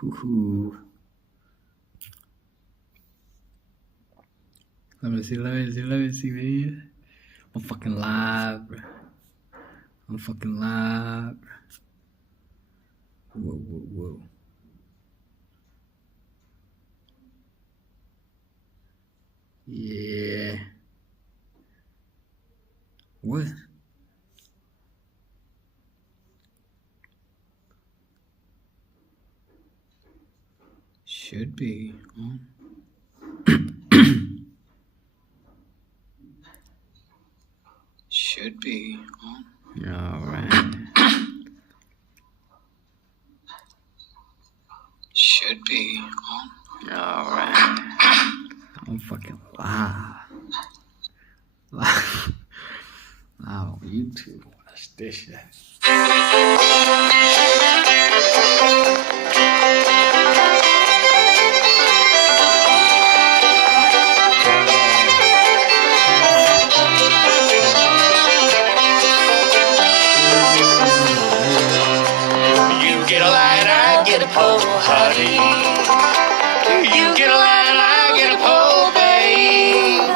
Hoo-hoo. Let me see, man. I'm fucking live, bro. I'm fucking live. Whoa. Yeah. What? Should be on. Should be on. All right. Should be on. All right. I'm fucking live. Live on YouTube. Watch this shit. Pole, honey. You get a line, I get a pole, babe.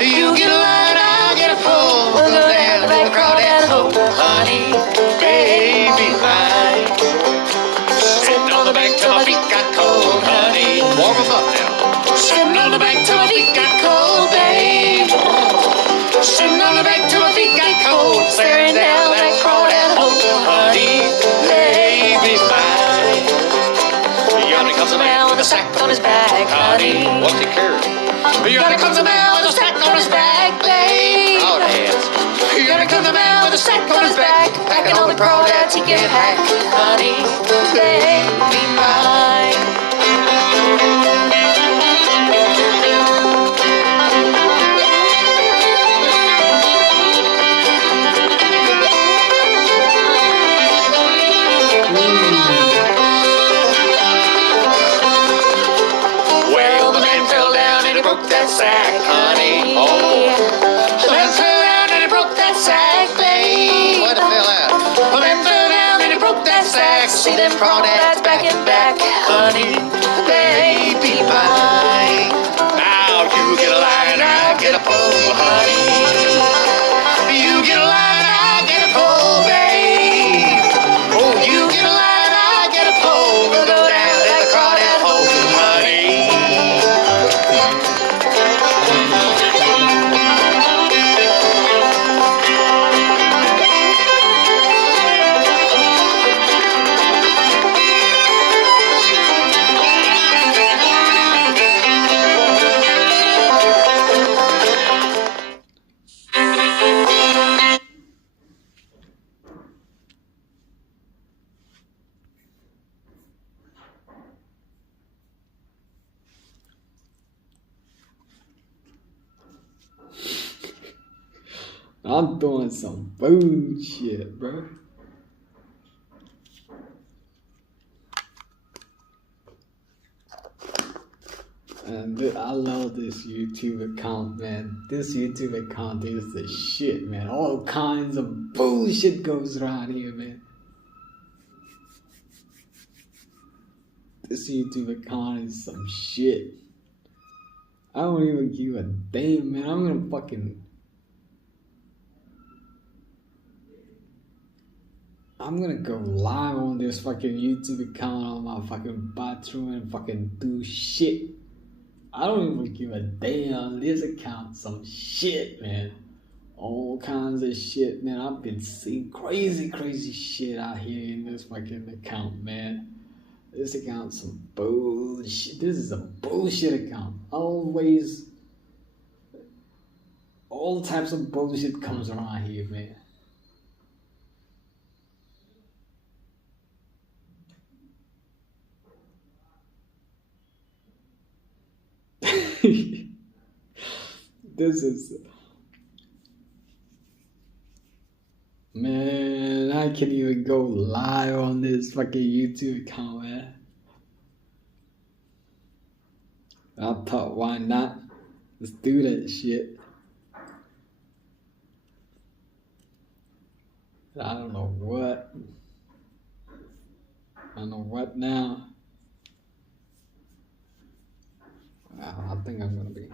You get a line, I get a pole. We'll go down the crawdad hole, honey. Baby mine. Sitting on the bank till my feet got cold, honey. Warm them up now. Sitting on the bank till my feet got cold, babe. Sitting on the bank till my feet got cold. Staring down that crawdad hole, honey. Baby mine. Comes a man with a sack on his back, honey. What's he carrying? Yonder comes a man with a sack on his back, babe. Out hands. Yonder comes a man with a sack on his back, packing all the crawdads he can hack, honey. Baby mine. That sack, honey. Oh. The man fell down and he broke that sack, babe. What the hell out? The man fell down and he broke that sack. See them crawdads back and back, honey. Baby mine. Now you get a line, I get a pole, honey. You get a line, I get a pole, babe. Oh, you get a line, I get a pole. We'll go down to the crawdad hole, honey. I'm doing some bullshit, bro. And I love this YouTube account, man. This YouTube account is the shit, man. All kinds of bullshit goes around here, man. This YouTube account is some shit. I don't even give a damn, man. I'm gonna go live on this fucking YouTube account on my fucking bathroom and fucking do shit. I don't even give a damn. This account some shit, man. All kinds of shit, man. I've been seeing crazy shit out here in this fucking account, man. This account's some bullshit. This is a bullshit account. Always, all types of bullshit comes around here, man. This is, man, I can't even go live on this fucking YouTube account, man. I thought, why not? Let's do that shit. I don't know what now. I think I'm gonna be.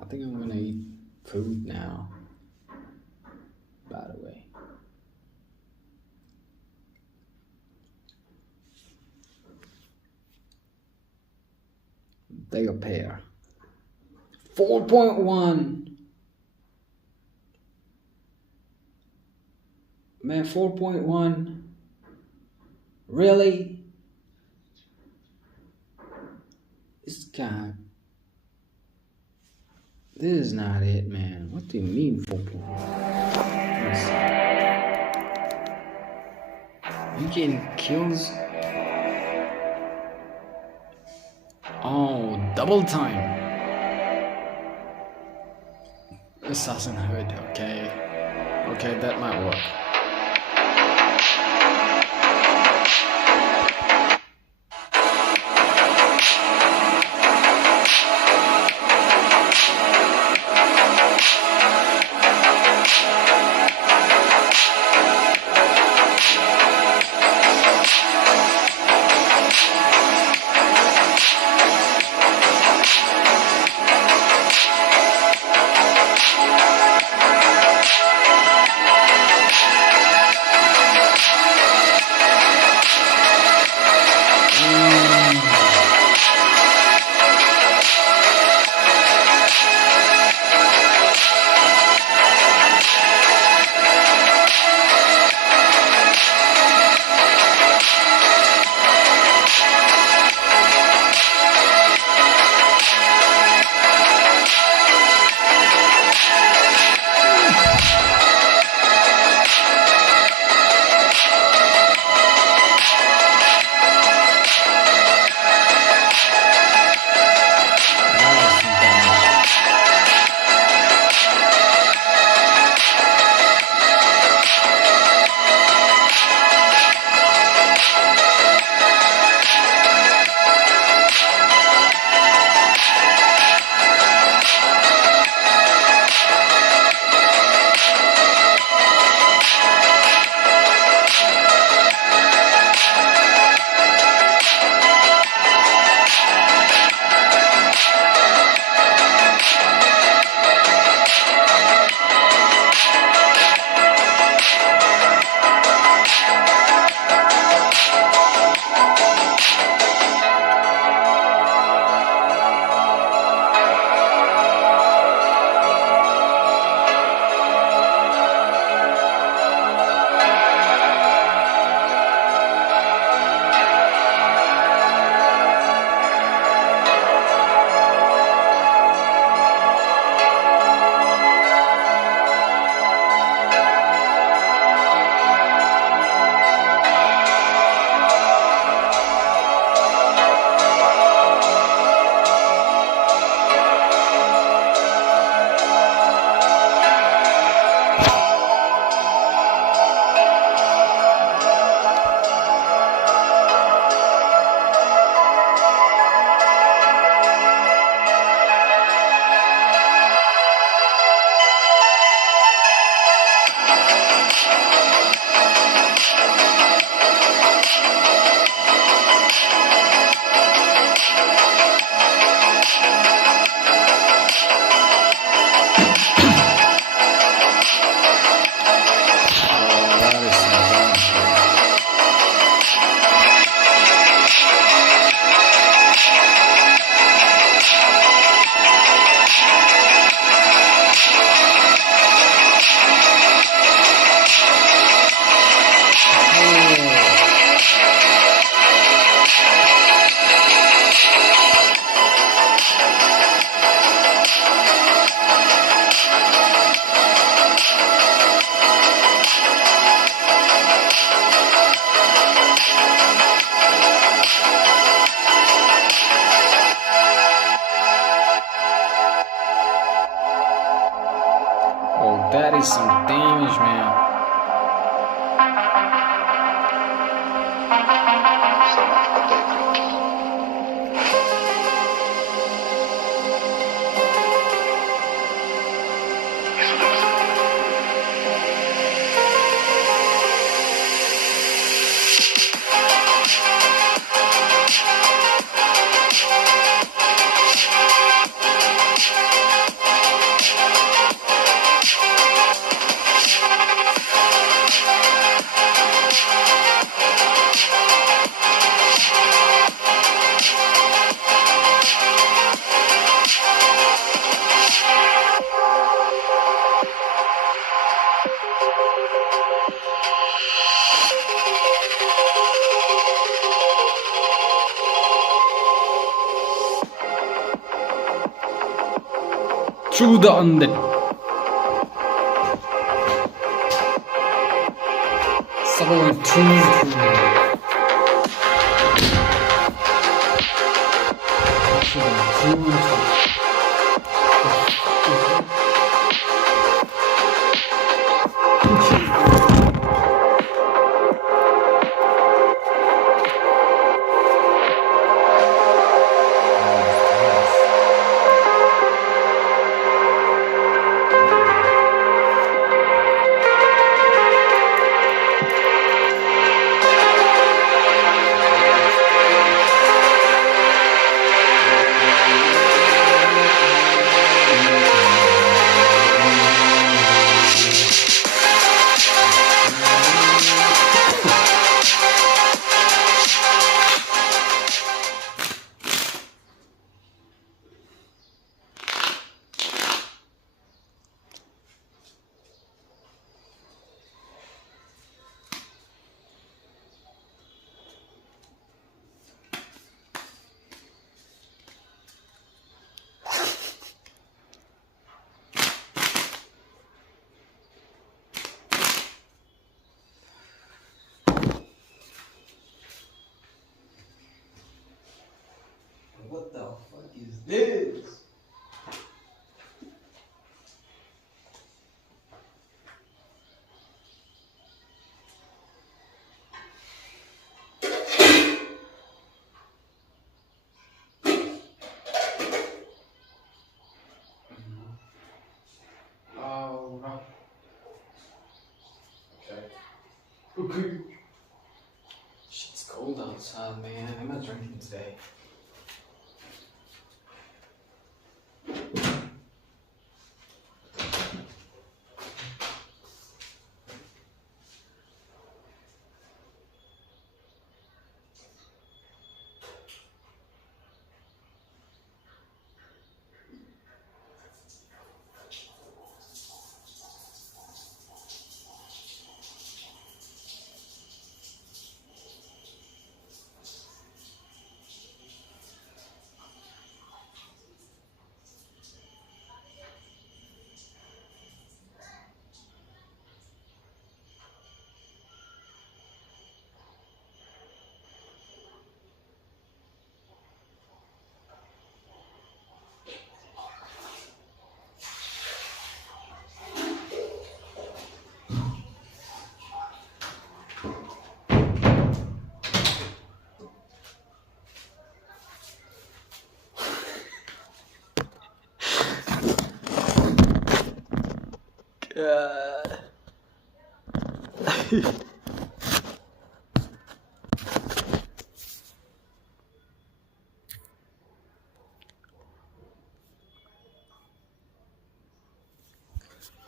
I think I'm gonna eat food now. By the way. Take a pair. 4.1. Man, 4.1. Really? This guy. This is not it, man. What do you mean 4.1? You getting kills? Oh, double time. Assassin Hood, okay. Okay, that might work. Through the undead. Someone through. What the fuck is this? Oh no. Okay. Shit's cold outside, man. I'm not drinking today.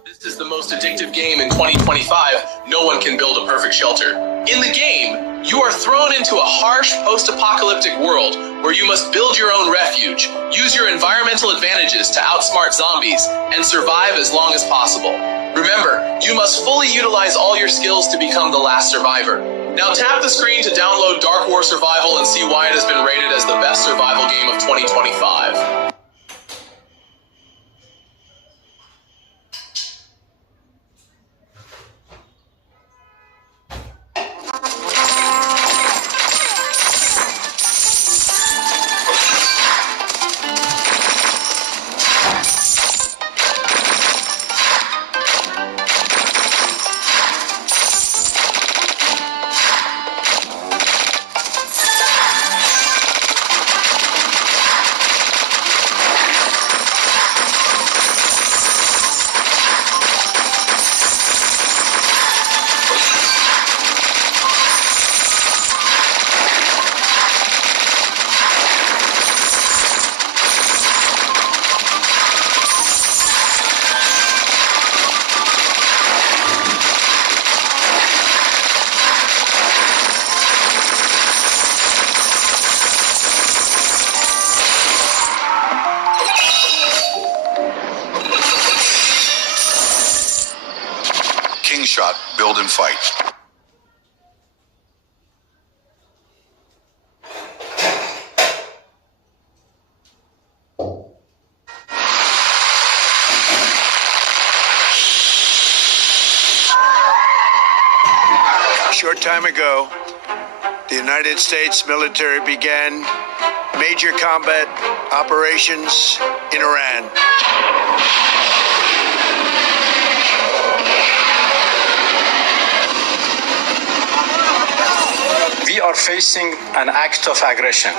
This is the most addictive game in 2025. No one can build a perfect shelter. In the game, you are thrown into a harsh post-apocalyptic world where you must build your own refuge, use your environmental advantages to outsmart zombies, and survive as long as possible. Remember, you must fully utilize all your skills to become the last survivor. Now tap the screen to download Dark War Survival and see why it has been rated as the best survival game of 2025. Shot, build and fight. time ago, the United States military began major combat operations in Iran. We are facing an act of aggression,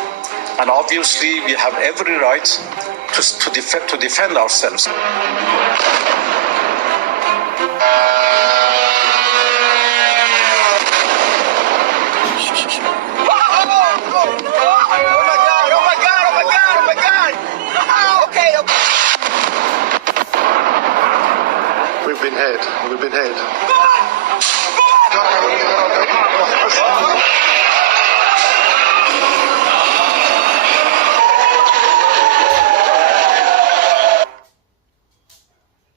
and obviously we have every right to defend ourselves. We've been hit.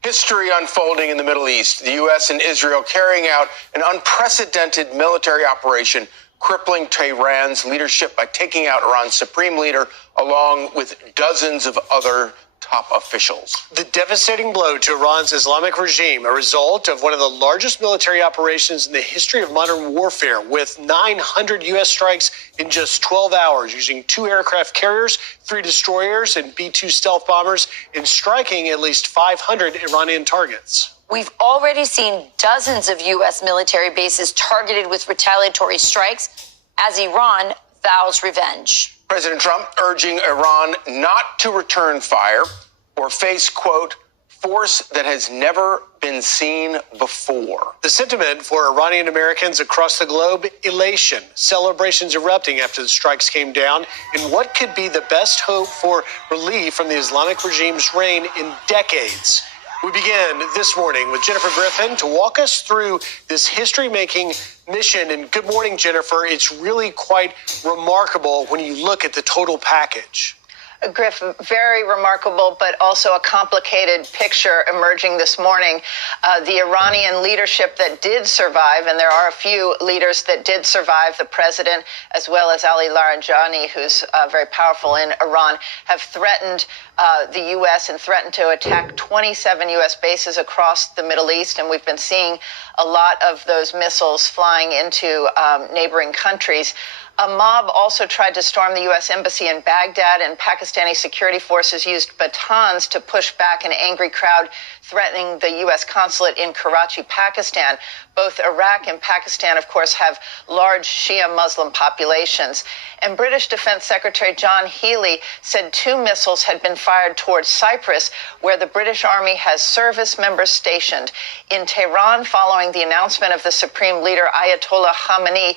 History unfolding in the Middle East. The U.S. and Israel carrying out an unprecedented military operation, crippling Tehran's leadership by taking out Iran's supreme leader, along with dozens of other top officials. The devastating blow to Iran's Islamic regime, a result of one of the largest military operations in the history of modern warfare, with 900 U.S. strikes in just 12 hours, using 2 aircraft carriers, 3 destroyers, and B-2 stealth bombers, and striking at least 500 Iranian targets. We've already seen dozens of U.S. military bases targeted with retaliatory strikes as Iran vows revenge. President Trump urging Iran not to return fire or face, quote, force that has never been seen before. The sentiment for Iranian Americans across the globe, elation, celebrations erupting after the strikes came down, in what could be the best hope for relief from the Islamic regime's reign in decades. We begin this morning with Jennifer Griffin to walk us through this history-making mission. And good morning, Jennifer. It's really quite remarkable when you look at the total package. Griff, very remarkable, but also a complicated picture emerging this morning. The Iranian leadership that did survive, and there are a few leaders that did survive, the president, as well as Ali Larijani, who's very powerful in Iran, have threatened the U.S. and threatened to attack 27 U.S. bases across the Middle East. And we've been seeing a lot of those missiles flying into neighboring countries. A mob also tried to storm the U.S. embassy in Baghdad, and Pakistani security forces used batons to push back an angry crowd threatening the U.S. consulate in Karachi, Pakistan. Both Iraq and Pakistan, of course, have large Shia Muslim populations. And British Defense Secretary John Healey said 2 missiles had been fired towards Cyprus, where the British Army has service members stationed. In Tehran, following the announcement of the Supreme Leader Ayatollah Khamenei,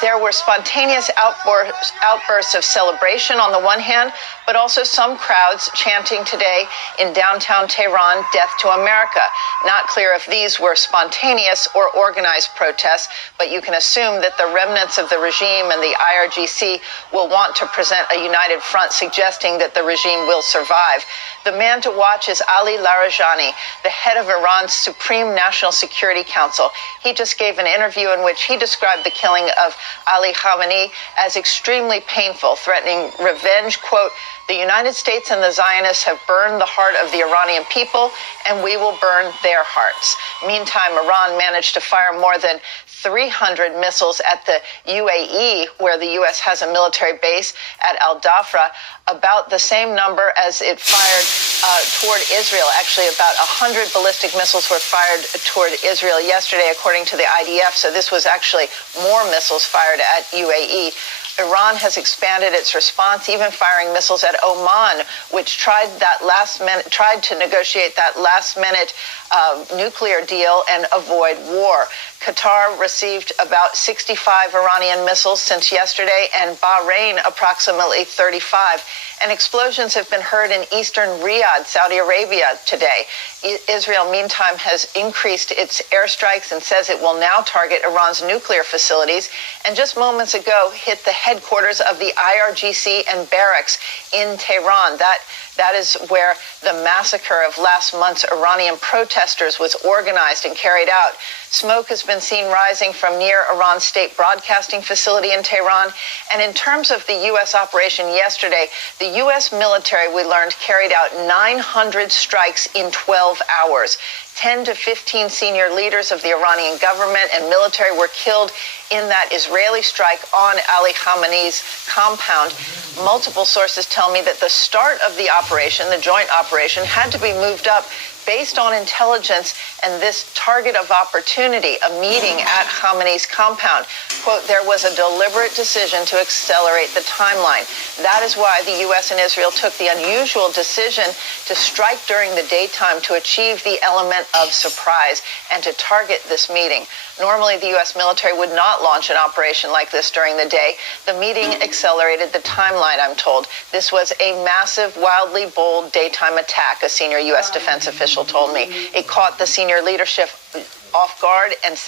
there were spontaneous outbursts of celebration on the one hand, but also some crowds chanting today in downtown Tehran, "Death to America." Not clear if these were spontaneous or organized protests, but you can assume that the remnants of the regime and the IRGC will want to present a united front, suggesting that the regime will survive. The man to watch is Ali Larijani, the head of Iran's Supreme National Security Council. He just gave an interview in which he described the killing of Ali Khamenei as extremely painful, threatening revenge. Quote, "The United States and the Zionists have burned the heart of the Iranian people, and we will burn their hearts." Meantime, Iran managed to fire more than 300 missiles at the UAE, where the U.S. has a military base, at Al-Dhafra, about the same number as it fired toward Israel. Actually, about 100 ballistic missiles were fired toward Israel yesterday, according to the IDF. So this was actually more missiles fired at UAE. Iran has expanded its response, even firing missiles at Oman, which tried to negotiate that last-minute nuclear deal and avoid war. Qatar received about 65 Iranian missiles since yesterday, and Bahrain approximately 35. And explosions have been heard in eastern Riyadh, Saudi Arabia, today. Israel, meantime, has increased its airstrikes and says it will now target Iran's nuclear facilities, and just moments ago hit the headquarters of the IRGC and barracks in Tehran. That That is where the massacre of last month's Iranian protesters was organized and carried out. Smoke has been seen rising from near Iran's state broadcasting facility in Tehran. And in terms of the U.S. operation yesterday, the U.S. military, we learned, carried out 900 strikes in 12 hours. 10 to 15 senior leaders of the Iranian government and military were killed in that Israeli strike on Ali Khamenei's compound. Multiple sources tell me that the start of the operation, the joint operation, had to be moved up based on intelligence and this target of opportunity, a meeting at Khamenei's compound. Quote, there was a deliberate decision to accelerate the timeline. That is why the U.S. and Israel took the unusual decision to strike during the daytime to achieve the element of surprise and to target this meeting. Normally, the U.S. military would not launch an operation like this during the day. The meeting accelerated the timeline, I'm told. This was a massive, wildly bold daytime attack, a senior U.S. defense official told me. It caught the senior leadership off guard and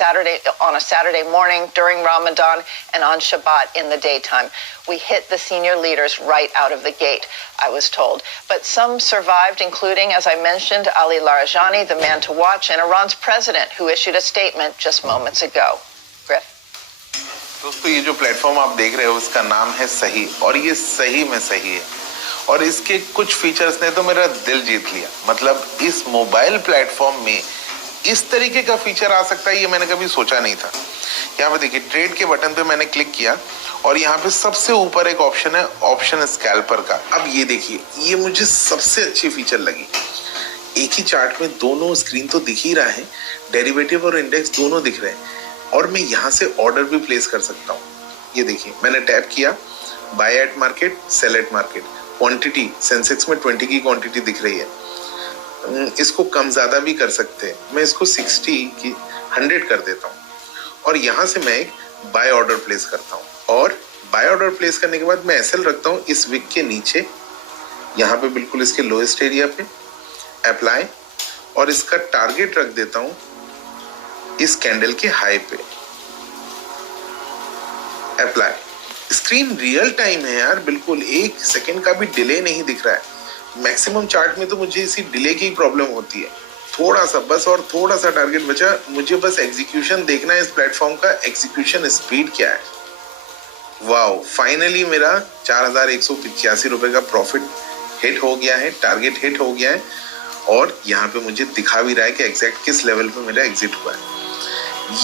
on a Saturday morning during Ramadan and on Shabbat in the daytime. We hit the senior leaders right out of the gate, I was told. But some survived, including, as I mentioned, Ali Larijani, the man to watch, and Iran's president, who issued a statement just moments ago. Griff. दोस्तों ये जो platform आप देख रहे हो उसका नाम है सही और ये सही में सही है और इसके कुछ फीचर्स ने तो मेरा दिल जीत लिया मतलब इस मोबाइल प्लेटफॉर्म में इस तरीके का फीचर आ सकता है ये मैंने कभी सोचा नहीं था यहाँ पे देखिए ट्रेड के बटन पे मैंने क्लिक किया और यहाँ पे सबसे ऊपर एक ऑप्शन है ऑप्शन स्कैल्पर का अब ये देखिए ये मुझे सबसे अच्छी फीचर लगी एक ही चार्ट में दोनों स्क्रीन तो दिख ही रहा है डेरिवेटिव और इंडेक्स दोनों दिख रहे हैं और मैं यहाँ से ऑर्डर भी प्लेस कर सकता हूँ ये देखिए मैंने टैप किया buy at market sell at market quantity Sensex में 20 की क्वांटिटी दिख रही है इसको कम ज्यादा भी कर सकते हैं मैं इसको 60 की 100 कर देता हूँ और यहाँ से मैं एक बाय ऑर्डर प्लेस करता हूँ और बाय ऑर्डर प्लेस करने के बाद मैं एसएल रखता हूँ इस विक के नीचे यहाँ पे बिल्कुल इसके लोएस्ट एरिया पे अप्लाई और इसका टारगेट रख देता हूँ इस कैंडल के हाई पे अप्लाई स्क्रीन रियल टाइम है यार बिल्कुल एक सेकंड का भी डिले नहीं दिख रहा है मैक्सिमम चार्ट में तो मुझे इसी डिले की प्रॉब्लम होती है थोड़ा सा बस और थोड़ा सा टारगेट बचा मुझे बस एग्जीक्यूशन देखना है इस प्लेटफॉर्म का एग्जीक्यूशन स्पीड क्या है वाओ फाइनली मेरा 4,185 रुपए का प्रॉफिट हिट हो गया है टारगेट हिट हो गया है और यहाँ पे मुझे दिखा भी रहा है कि एग्जैक्ट किस लेवल पे मेरा एग्जिट हुआ है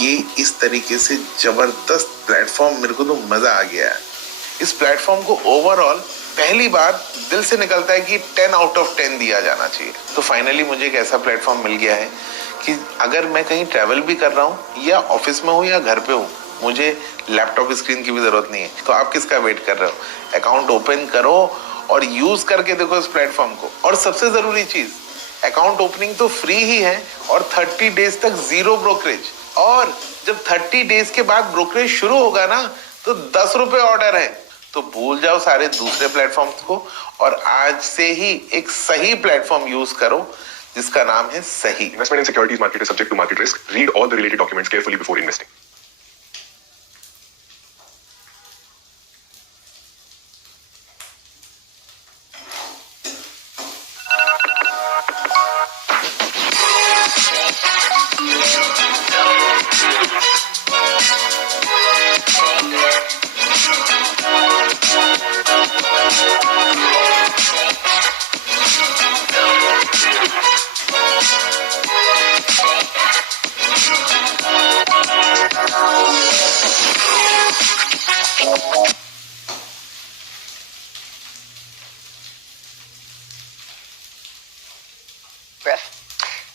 ये इस तरीके से जबरदस्त प्लेटफॉर्म मेरे को तो मजा आ गया है इस प्लेटफॉर्म को ओवरऑल पहली बार दिल से निकलता है कि 10 आउट ऑफ 10 दिया जाना चाहिए तो फाइनली मुझे एक ऐसा प्लेटफॉर्म मिल गया है कि अगर मैं कहीं ट्रैवल भी कर रहा हूँ या ऑफिस में हूँ या घर पे हूँ मुझे लैपटॉप स्क्रीन की भी जरूरत नहीं है तो आप किसका वेट कर रहे हो अकाउंट ओपन करो और यूज करके देखो इस प्लेटफॉर्म को और सबसे जरूरी चीज अकाउंट ओपनिंग तो फ्री ही है और 30 डेज तक जीरो ब्रोकरेज और जब 30 डेज के बाद ब्रोकरेज शुरू होगा ना तो 10 रुपए ऑर्डर है तो भूल जाओ सारे दूसरे प्लेटफॉर्म्स को और आज से ही एक सही प्लेटफॉर्म यूज करो जिसका नाम है सही investment in securities market is subject to market risk read all the related documents carefully before investing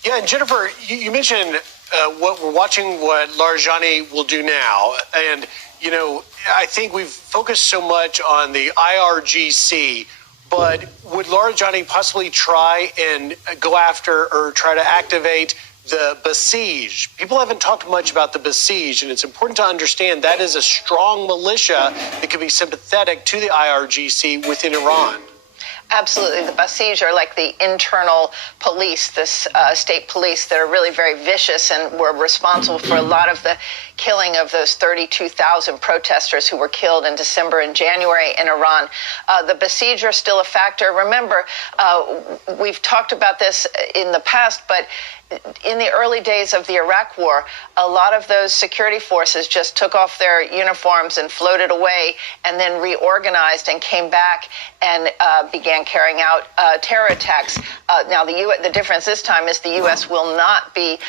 Yeah, and Jennifer, you mentioned what we're watching, what Larijani will do now. And, you know, I think we've focused so much on the IRGC, but would Larijani possibly try and go after or try to activate the Basij? People haven't talked much about the Basij, and it's important to understand that is a strong militia that could be sympathetic to the IRGC within Iran. Absolutely. The Basij are like the internal police, this state police that are really very vicious and were responsible for a lot of the killing of those 32,000 protesters who were killed in December and January in Iran. The Basij are still a factor. Remember, we've talked about this in the past, but in the early days of the Iraq War, a lot of those security forces just took off their uniforms and floated away and then reorganized and came back and began carrying out terror attacks. Now, the difference this time is the U.S. will not be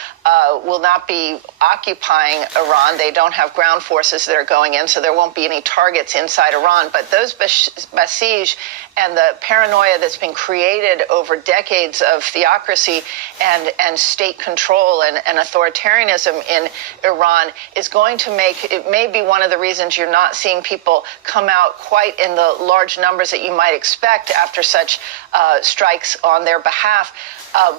occupying Iran. They don't have ground forces that are going in, so there won't be any targets inside Iran. But those Basij and the paranoia that's been created over decades of theocracy and state control and authoritarianism in Iran is going to it may be one of the reasons you're not seeing people come out quite in the large numbers that you might expect after such strikes on their behalf.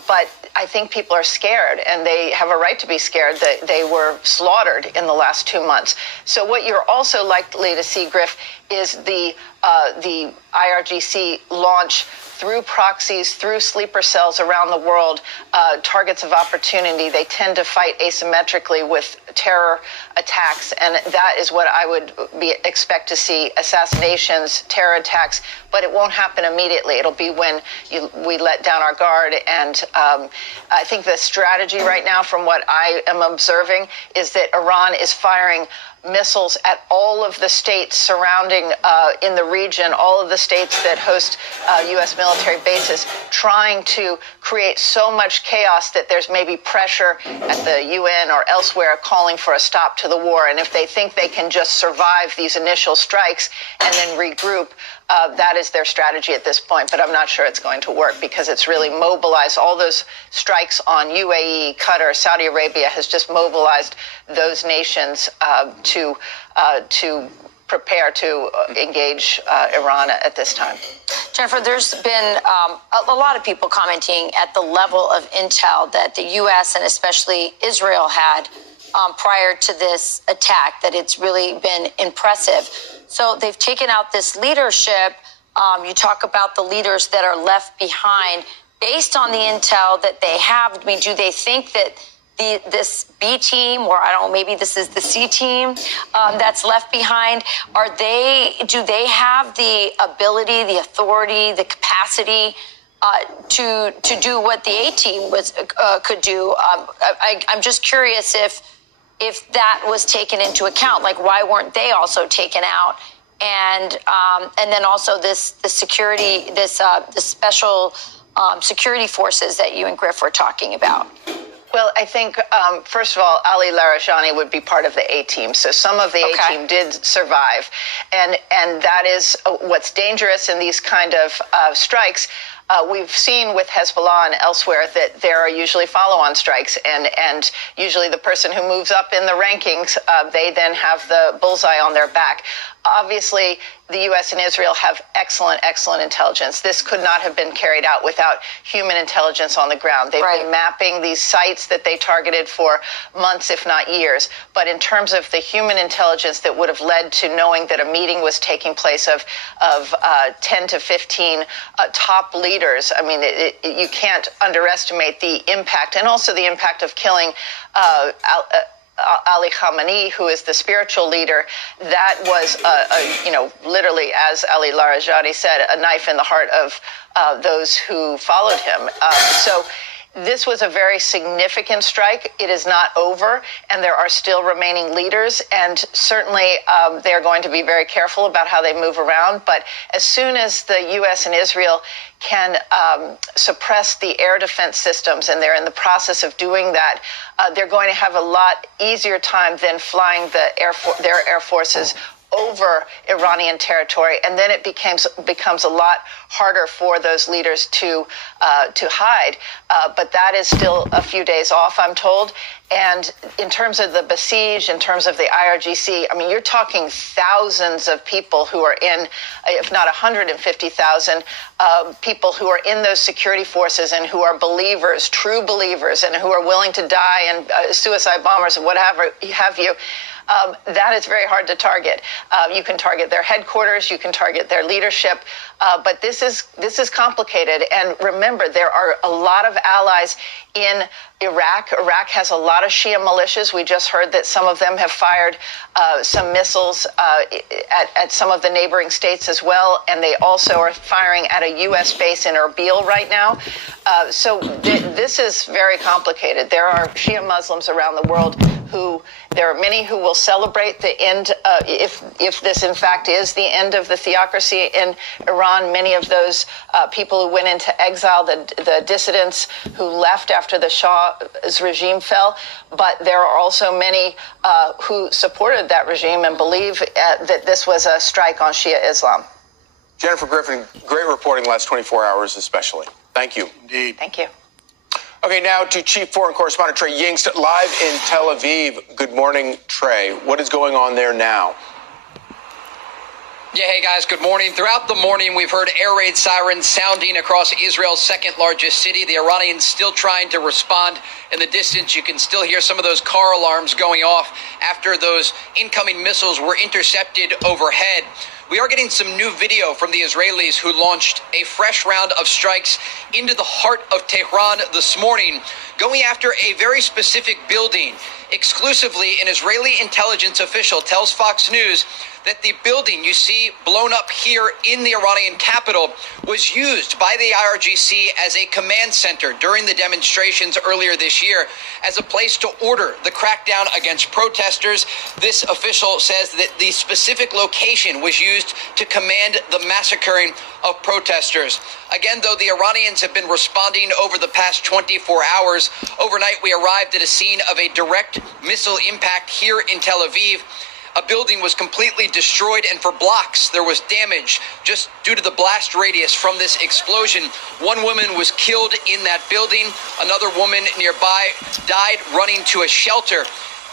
But I think people are scared, and they have a right to be scared that they were slaughtered in the last 2 months. So what you're also likely to see, Griff, is the IRGC launch through proxies, through sleeper cells around the world, targets of opportunity. They tend to fight asymmetrically with terror attacks, and that is what I would expect to see: assassinations, terror attacks, but it won't happen immediately. It'll be when we let down our guard. And I think the strategy right now, from what I am observing, is that Iran is firing missiles at all of the states surrounding in the region, all of the states that host U.S. military bases, trying to create so much chaos that there's maybe pressure at the UN or elsewhere calling for a stop to the war. And if they think they can just survive these initial strikes and then regroup, that is their strategy at this point. But I'm not sure it's going to work, because it's really mobilized all those strikes on UAE, Qatar, Saudi Arabia has just mobilized those nations to prepare to engage Iran at this time. Jennifer, there's been a lot of people commenting at the level of intel that the U.S. and especially Israel had prior to this attack, that it's really been impressive. So they've taken out this leadership. You talk about the leaders that are left behind. Based on the intel that they have, I mean, do they think that this B team, or I don't know, maybe this is the C team that's left behind, do they have the ability, the authority, the capacity to do what the A team could do? I'm just curious if that was taken into account. Like, why weren't they also taken out? And then also the security, the special security forces that you and Griff were talking about. Well, I think, first of all, Ali Larijani would be part of the A team. So some of the A team did survive. And that is what's dangerous in these kind of strikes. We've seen with Hezbollah and elsewhere that there are usually follow-on strikes, and usually the person who moves up in the rankings, they then have the bullseye on their back. Obviously, the U.S. and Israel have excellent intelligence. This could not have been carried out without human intelligence on the ground. They've been mapping these sites that they targeted for months, if not years. But in terms of the human intelligence that would have led to knowing that a meeting was taking place of 10 to 15 top leaders, I mean, you can't underestimate the impact, and also the impact of killing Ali Khamenei, who is the spiritual leader. That was, literally, as Ali Larijani said, a knife in the heart of those who followed him. So this was a very significant strike. It is not over, and there are still remaining leaders, and certainly they're going to be very careful about how they move around. But as soon as the U.S. and Israel can suppress the air defense systems, and they're in the process of doing that, they're going to have a lot easier time than flying their air forces over Iranian territory, and then it becomes a lot harder for those leaders to hide. But that is still a few days off, I'm told. And in terms of the Basij, in terms of the IRGC, I mean, you're talking thousands of people who are in, if not 150,000 people who are in those security forces and who are believers, true believers, and who are willing to die, and suicide bombers and whatever have you. that is very hard to target. You can target their headquarters, you can target their leadership, but this is complicated. And remember, there are a lot of allies in Iraq. Iraq has a lot of Shia militias. We just heard that some of them have fired some missiles at some of the neighboring states as well, and they also are firing at a U.S. base in Erbil right now. So this is very complicated. There are Shia Muslims around the world there are many who will celebrate the end, if this in fact is the end of the theocracy in Iran. Many of those people who went into exile, the dissidents who left after the Shah's regime fell, but there are also many who supported that regime and believe that this was a strike on Shia Islam. Jennifer Griffin, great reporting last 24 hours especially. Thank you. Indeed. Thank you. Okay, now to Chief Foreign Correspondent Trey Yingst, live in Tel Aviv. Good morning, Trey. What is going on there now? Yeah, hey guys, good morning. Throughout the morning, we've heard air raid sirens sounding across Israel's second largest city. The Iranians still trying to respond. In the distance, you can still hear some of those car alarms going off after those incoming missiles were intercepted overhead. We are getting some new video from the Israelis who launched a fresh round of strikes into the heart of Tehran this morning, going after a very specific building. Exclusively, an Israeli intelligence official tells Fox News that the building you see blown up here in the Iranian capital was used by the IRGC as a command center during the demonstrations earlier this year as a place to order the crackdown against protesters. This official says that the specific location was used to command the massacring of protesters. Again, though, the Iranians have been responding over the past 24 hours. Overnight, we arrived at a scene of a direct missile impact here in Tel Aviv. A building was completely destroyed, and for blocks there was damage just due to the blast radius from this explosion. One woman was killed in that building. Another woman nearby died running to a shelter.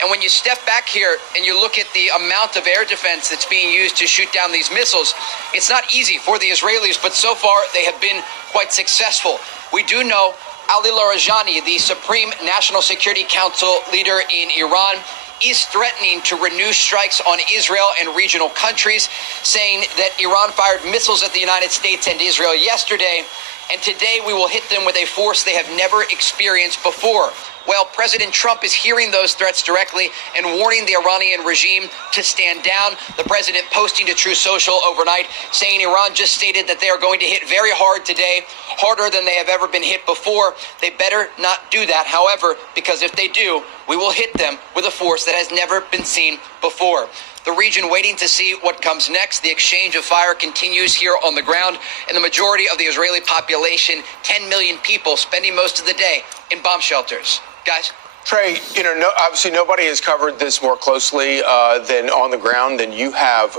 And when you step back here and you look at the amount of air defense that's being used to shoot down these missiles, it's not easy for the Israelis, but so far they have been quite successful. We do know Ali Larijani, the Supreme National Security Council leader in Iran, is threatening to renew strikes on Israel and regional countries, saying that Iran fired missiles at the United States and Israel yesterday, and today we will hit them with a force they have never experienced before. Well, President Trump is hearing those threats directly and warning the Iranian regime to stand down. The president posting to True Social overnight saying Iran just stated that they are going to hit very hard today, harder than they have ever been hit before. They better not do that, however, because if they do, we will hit them with a force that has never been seen before. The region waiting to see what comes next. The exchange of fire continues here on the ground, and the majority of the Israeli population, 10 million people, spending most of the day in bomb shelters. Guys? Trey, obviously nobody has covered this more closely than on the ground than you have.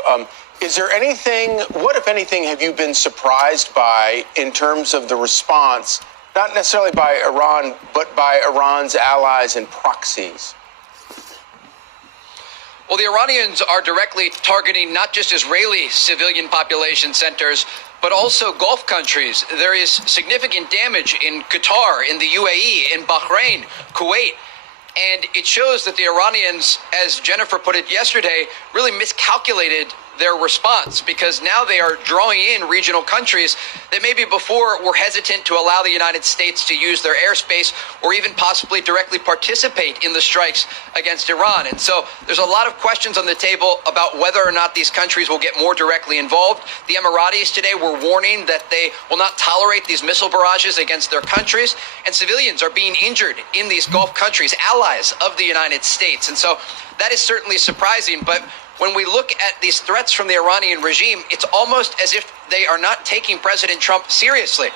Is there anything, what if anything, have you been surprised by in terms of the response, not necessarily by Iran, but by Iran's allies and proxies? Well, the Iranians are directly targeting not just Israeli civilian population centers, but also Gulf countries. There is significant damage in Qatar, in the UAE, in Bahrain, Kuwait. And it shows that the Iranians, as Jennifer put it yesterday, really miscalculated their response, because now they are drawing in regional countries that maybe before were hesitant to allow the United States to use their airspace or even possibly directly participate in the strikes against Iran. And so there's a lot of questions on the table about whether or not these countries will get more directly involved. The Emiratis today were warning that they will not tolerate these missile barrages against their countries, and civilians are being injured in these Gulf countries, allies of the United States. And so that is certainly surprising, but when we look at these threats from the Iranian regime, it's almost as if they are not taking President Trump seriously.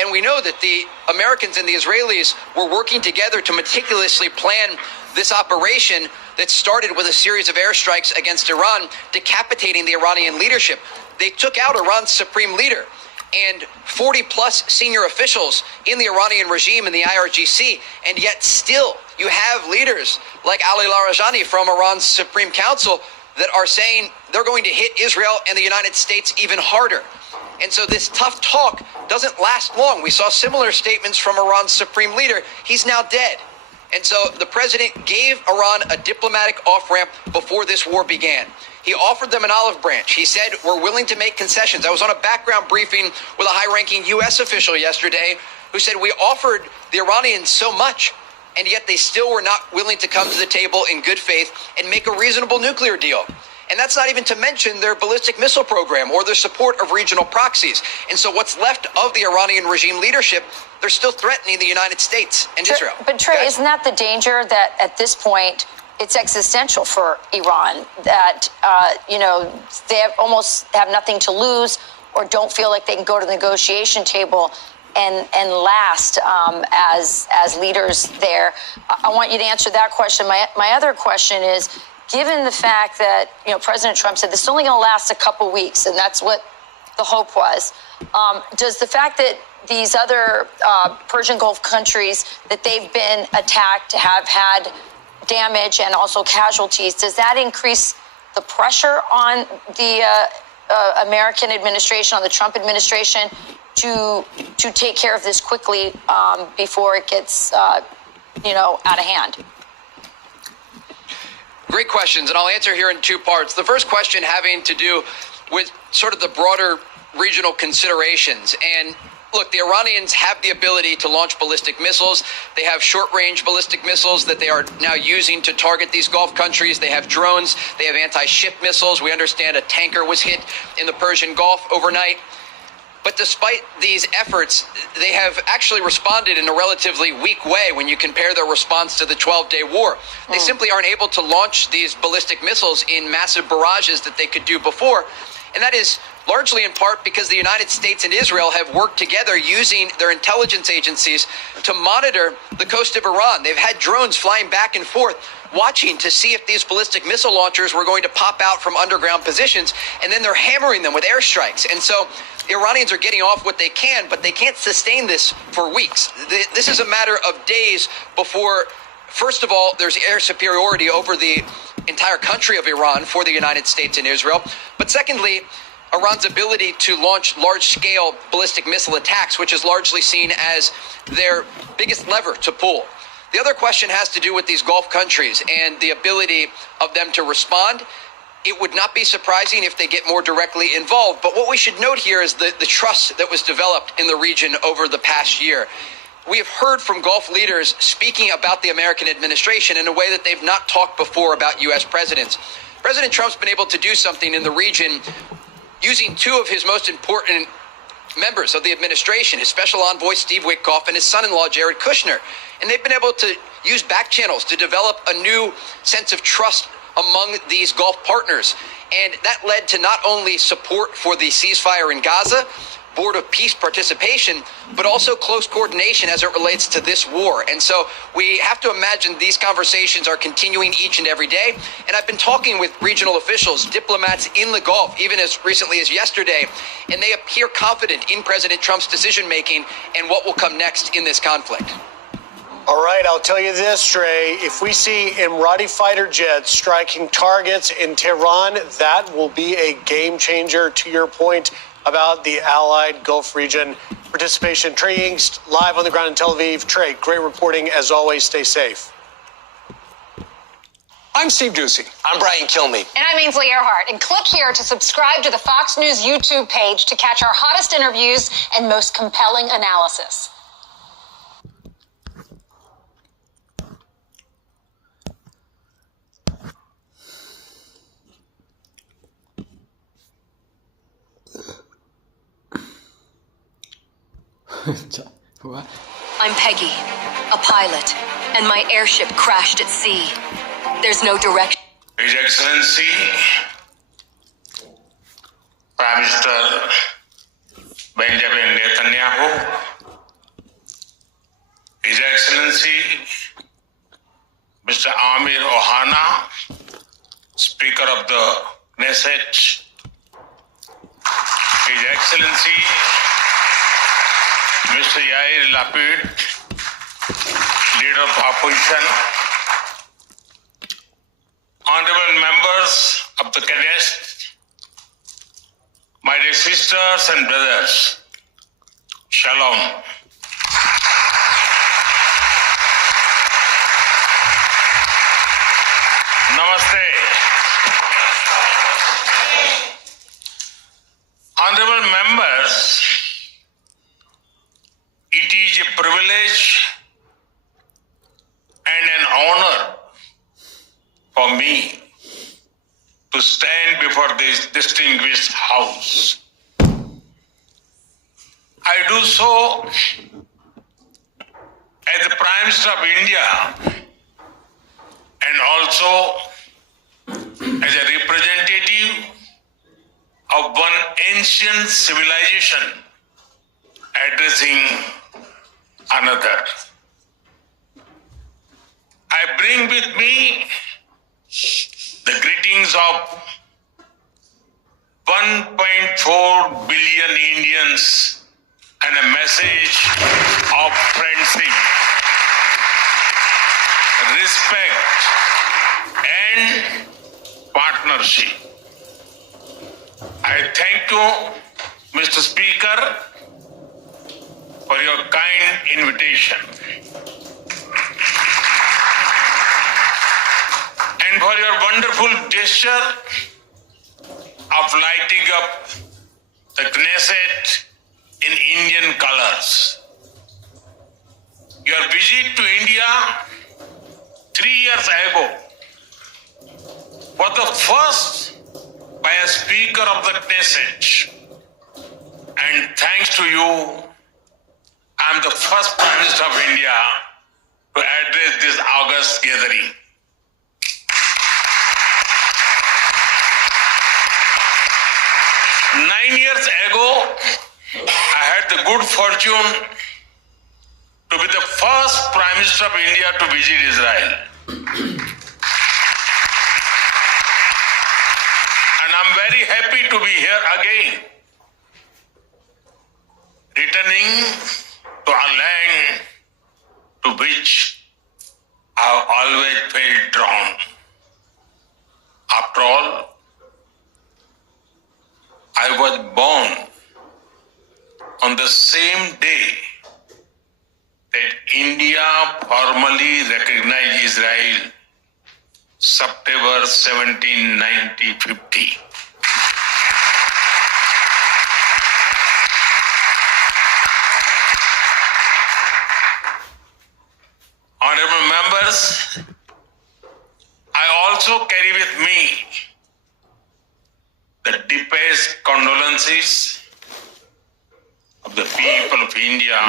And we know that the Americans and the Israelis were working together to meticulously plan this operation that started with a series of airstrikes against Iran, decapitating the Iranian leadership. They took out Iran's supreme leader and 40-plus senior officials in the Iranian regime and the IRGC, and yet still you have leaders like Ali Larijani from Iran's Supreme Council that are saying they're going to hit Israel and the United States even harder. And so this tough talk doesn't last long. We saw similar statements from Iran's supreme leader. He's now dead. And so the president gave Iran a diplomatic off-ramp before this war began. He offered them an olive branch. He said, we're willing to make concessions. I was on a background briefing with a high-ranking U.S. official yesterday who said we offered the Iranians so much, and yet they still were not willing to come to the table in good faith and make a reasonable nuclear deal. And that's not even to mention their ballistic missile program or their support of regional proxies. And so what's left of the Iranian regime leadership, they're still threatening the United States and Israel. But Trey, isn't that the danger that at this point it's existential for Iran, that, they almost have nothing to lose or don't feel like they can go to the negotiation table and last as leaders there? I want you to answer that question. My other question is, given the fact that, President Trump said this is only going to last a couple weeks, and that's what the hope was, does the fact that these other Persian Gulf countries, that they've been attacked, have had damage and also casualties, does that increase the pressure on the American administration, on the Trump administration, to take care of this quickly before it gets, out of hand? Great questions, and I'll answer here in two parts. The first question having to do with sort of the broader regional considerations. And look, the Iranians have the ability to launch ballistic missiles. They have short-range ballistic missiles that they are now using to target these Gulf countries. They have drones. They have anti-ship missiles. We understand a tanker was hit in the Persian Gulf overnight. But despite these efforts, they have actually responded in a relatively weak way when you compare their response to the 12-day war. They simply aren't able to launch these ballistic missiles in massive barrages that they could do before. And that is largely in part because the United States and Israel have worked together using their intelligence agencies to monitor the coast of Iran. They've had drones flying back and forth, watching to see if these ballistic missile launchers were going to pop out from underground positions, and then they're hammering them with airstrikes. And so the Iranians are getting off what they can, but they can't sustain this for weeks. This is a matter of days before, first of all, there's air superiority over the entire country of Iran for the United States and Israel. But secondly, Iran's ability to launch large-scale ballistic missile attacks, which is largely seen as their biggest lever to pull. The other question has to do with these Gulf countries and the ability of them to respond. It would not be surprising if they get more directly involved. But what we should note here is the trust that was developed in the region over the past year. We have heard from Gulf leaders speaking about the American administration in a way that they've not talked before about U.S. presidents. President Trump's been able to do something in the region using two of his most important members of the administration, his special envoy, Steve Witkoff, and his son-in-law, Jared Kushner. And they've been able to use back channels to develop a new sense of trust among these Gulf partners. And that led to not only support for the ceasefire in Gaza, Board of Peace participation, but also close coordination as it relates to this war. And so we have to imagine these conversations are continuing each and every day. And I've been talking with regional officials, diplomats in the Gulf, even as recently as yesterday, and they appear confident in President Trump's decision-making and what will come next in this conflict. All right, I'll tell you this, Trey. If we see Emirati fighter jets striking targets in Tehran, that will be a game changer, to your point about the allied Gulf region participation. Trey Yingst, live on the ground in Tel Aviv. Trey, great reporting as always. Stay safe. I'm Steve Doocy. I'm Brian Kilmeade. And I'm Ainsley Earhart. And click here to subscribe to the Fox News YouTube page to catch our hottest interviews and most compelling analysis. What? I'm Peggy, a pilot, and my airship crashed at sea. There's no direction. His Excellency, Prime Minister Benjamin Netanyahu, His Excellency Mr. Amir Ohana, Speaker of the Knesset, His Excellency Mr. Yair Lapid, Leader of Opposition, Honorable members of the Knesset, my dear sisters and brothers, Shalom. members, it is a privilege and an honor for me to stand before this distinguished house. I do so as the Prime Minister of India and also as a representative of one ancient civilization addressing another. I bring with me the greetings of 1.4 billion Indians and a message of friendship, respect, and partnership. I thank you, Mr. Speaker, for your kind invitation and for your wonderful gesture of lighting up the Knesset in Indian colors. Your visit to India 3 years ago was the first by a Speaker of the Knesset, and thanks to you, I am the first Prime Minister of India to address this august gathering. Nine years ago, I had the good fortune to be the first Prime Minister of India to visit Israel. And I'm very happy to be here again, returning to a land to which I've always felt drawn. After all, I was born on the same day that India formally recognized Israel, September 17, 1950. Honorable members, I also carry with me the deepest condolences of the people of India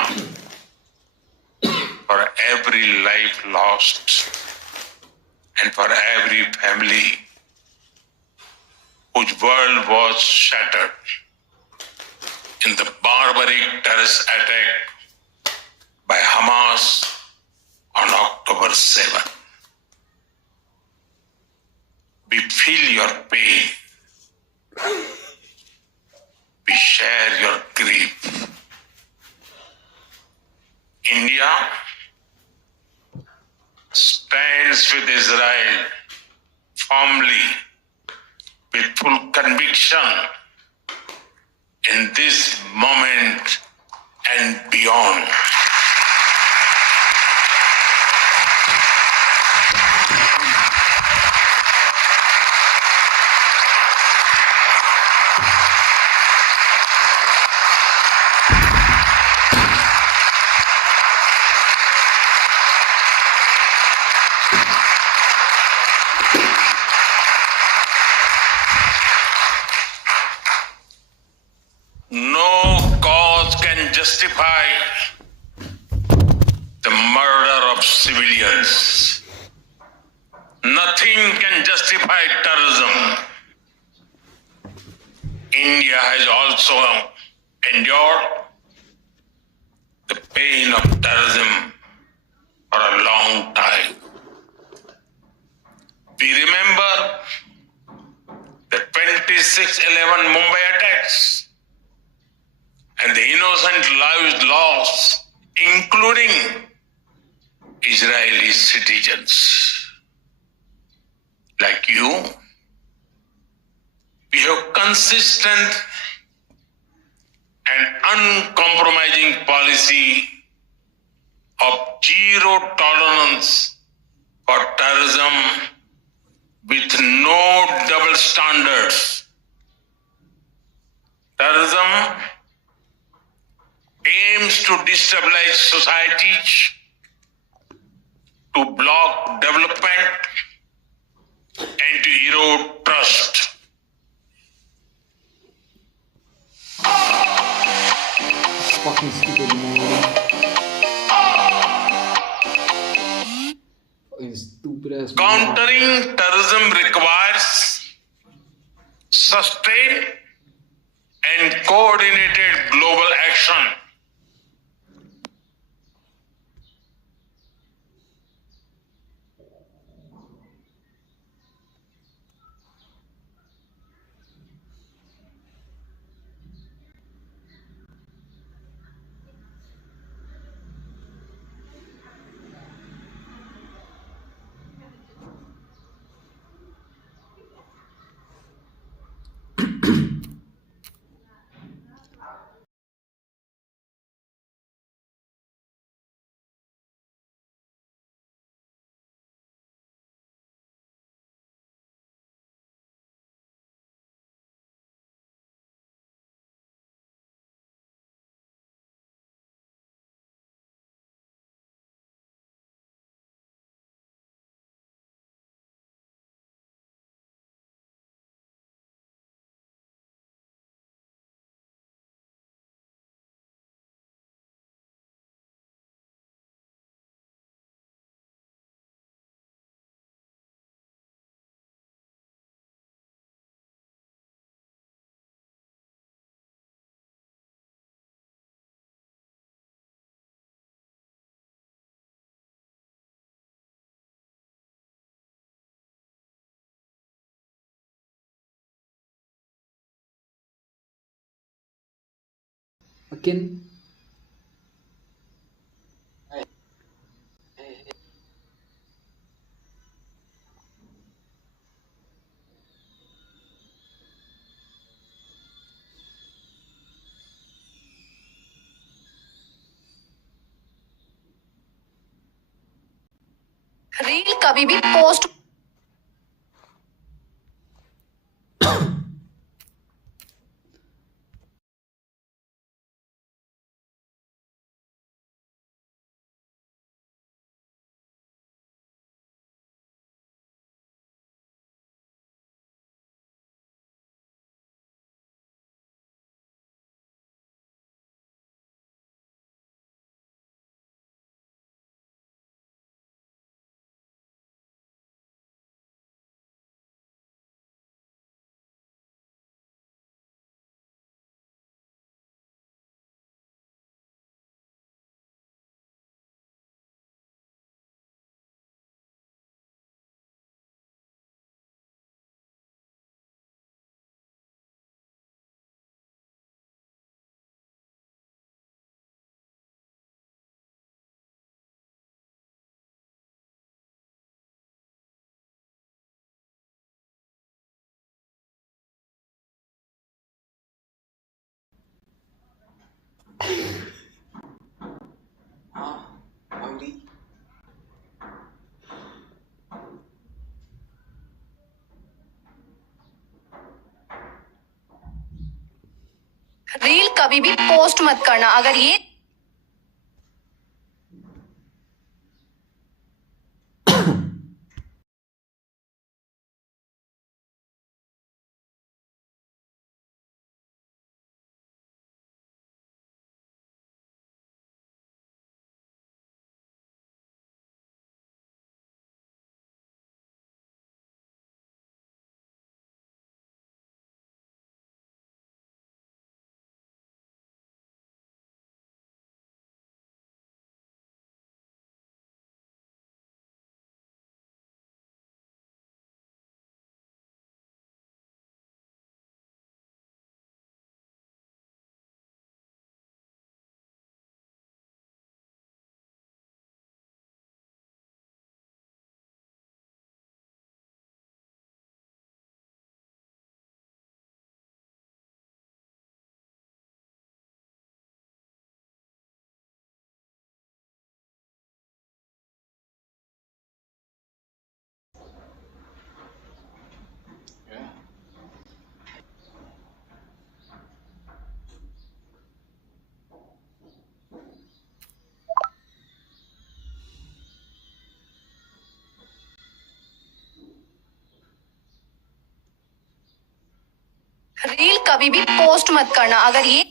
for every life lost and for every family whose world was shattered in the barbaric terrorist attack by Hamas on October 7. We feel your pain. We share your grief. India stands with Israel firmly, with full conviction in this moment and beyond. No cause can justify the murder of civilians. Nothing can justify terrorism. India has also endured the pain of terrorism for a long time. We remember the 26/11 Mumbai attacks and the innocent lives lost, including Israeli citizens. Like you, we have consistent and uncompromising policy of zero tolerance for terrorism with no double standards. Terrorism to destabilize societies, to block development, and to erode trust. Fucking stupid man. Fucking stupid ass man. Countering terrorism requires sustained and coordinated global action. Again. Reel कभी भी post reel कभी भी post मत करना अगर ये कभी भी पोस्ट मत करना अगर ये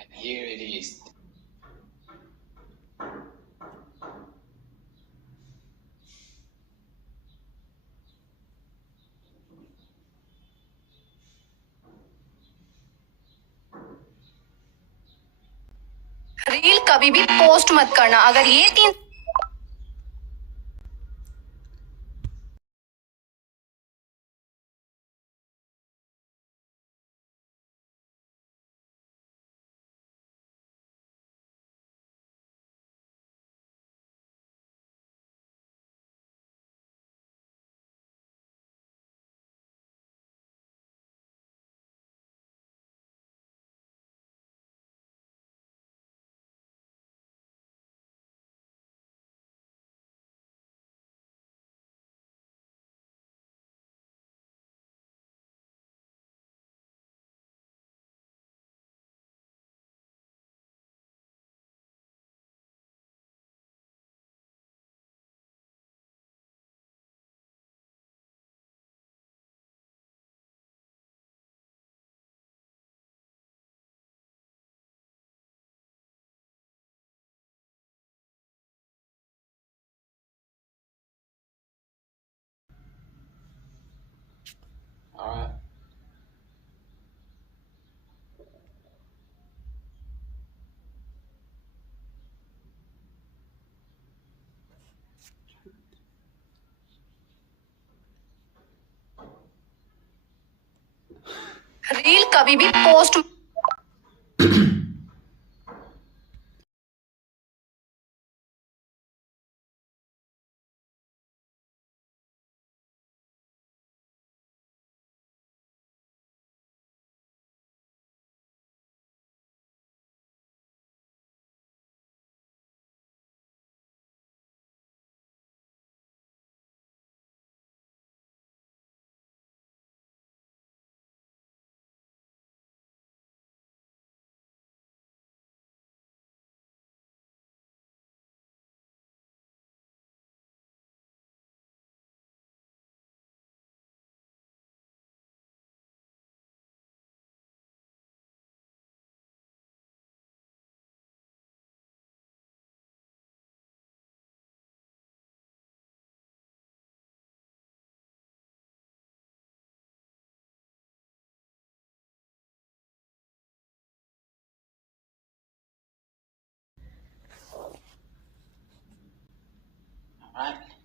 And here it is. Reel कभी भी पोस्ट मत करना अगर ये 3Alright. रील कभी भी पोस्ट Alright.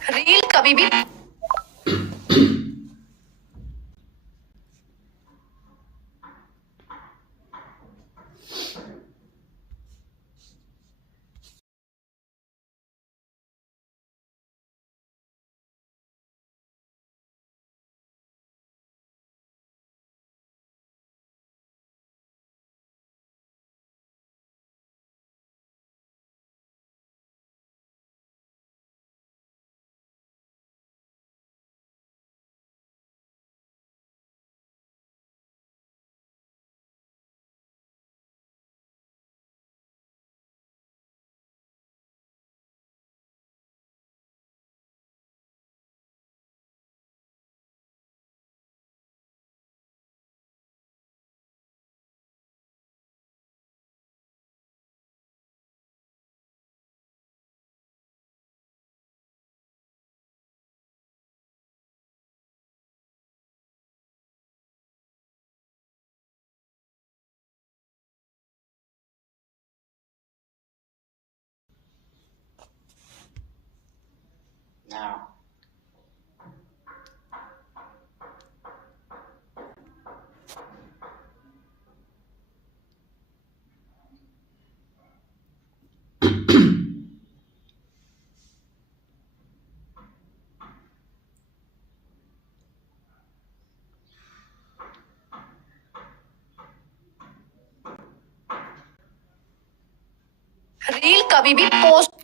रील कभी भी now. रील कभी भी post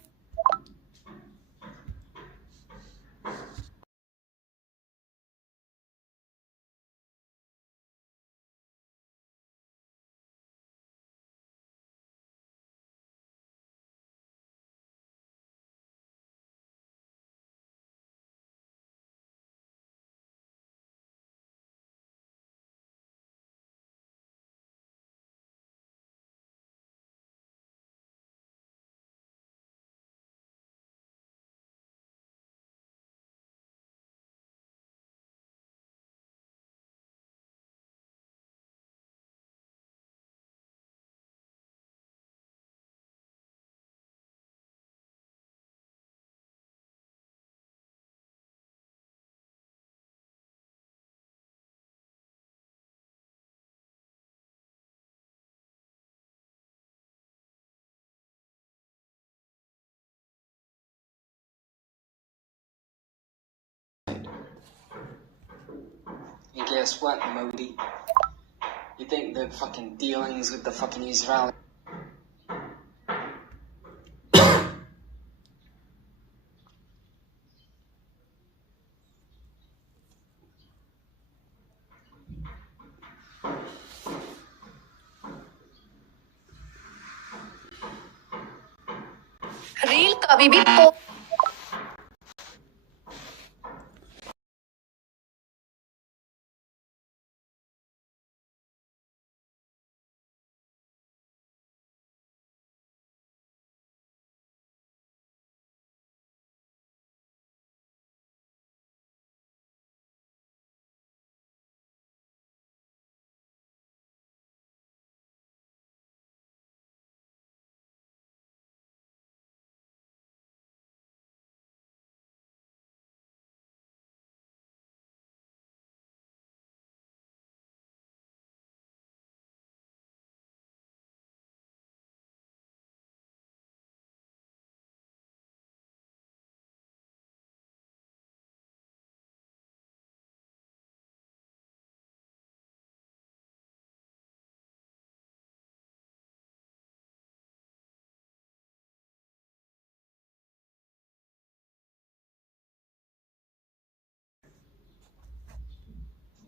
And guess what, Modi? You think the fucking dealings with the fucking Israeli reel कभी भी पोस्ट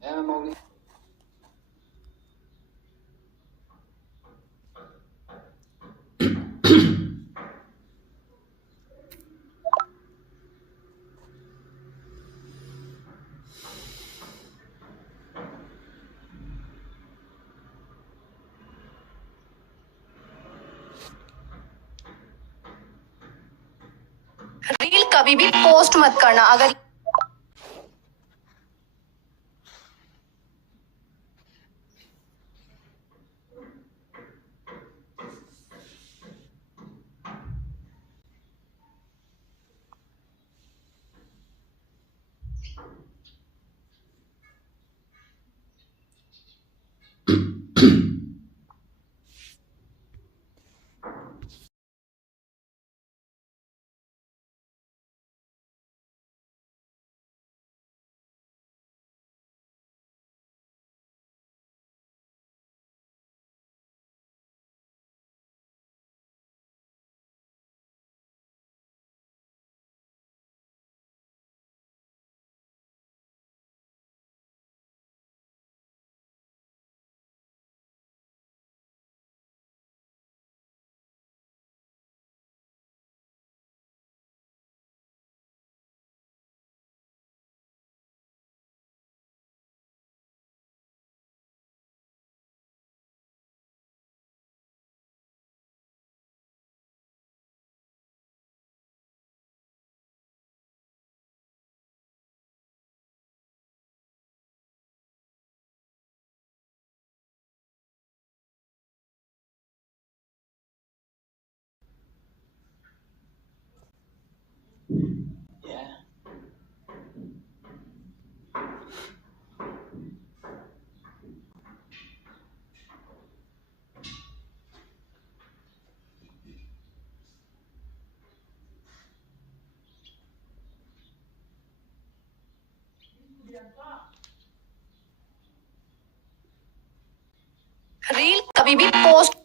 Yeah, Modi. रील कभी भी पोस्ट मत करना अगर कभी भी पोस्ट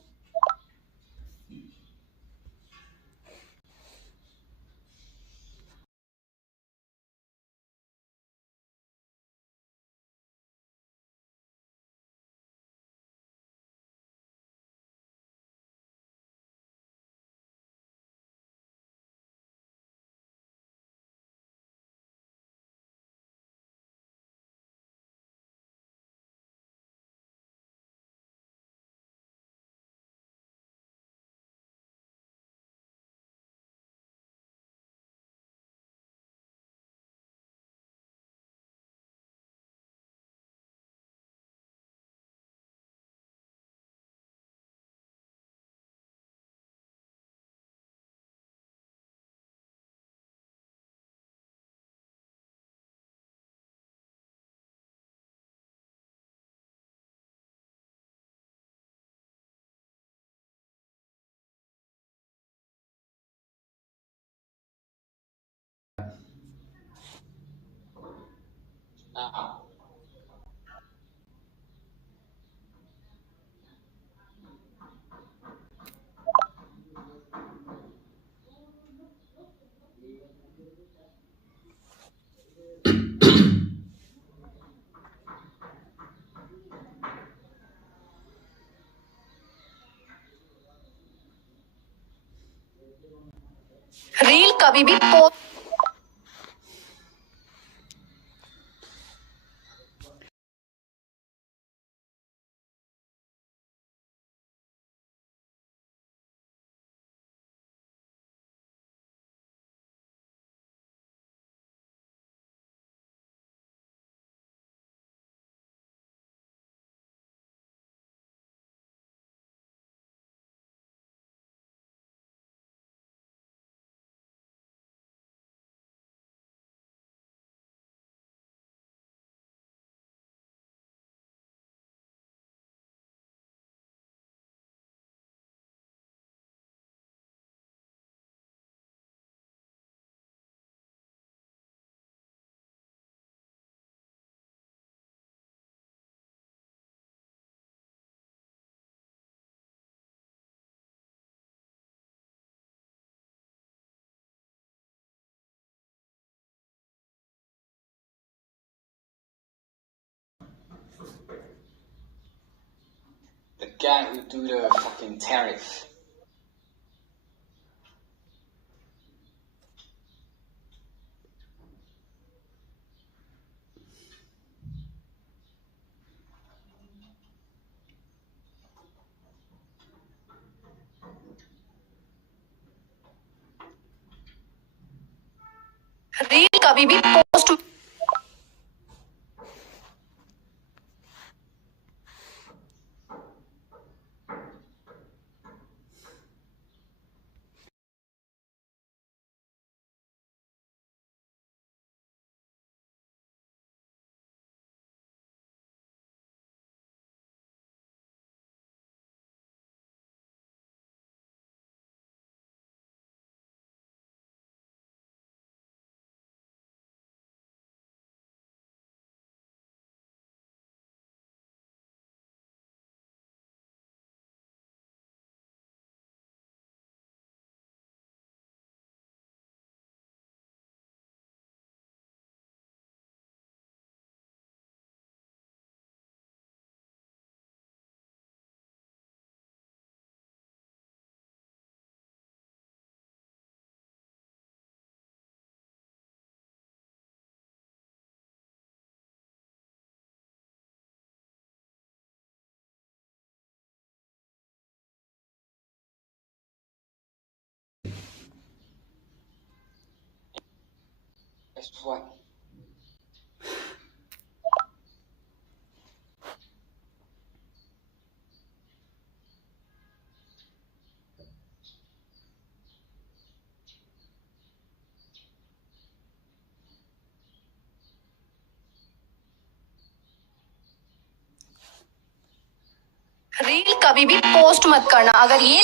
रील कभी भी post The guy who do the fucking tariff. Reel कभी भी पोस्ट Guess what? रील कभी भी पोस्ट मत करना अगर ये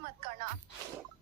मत करना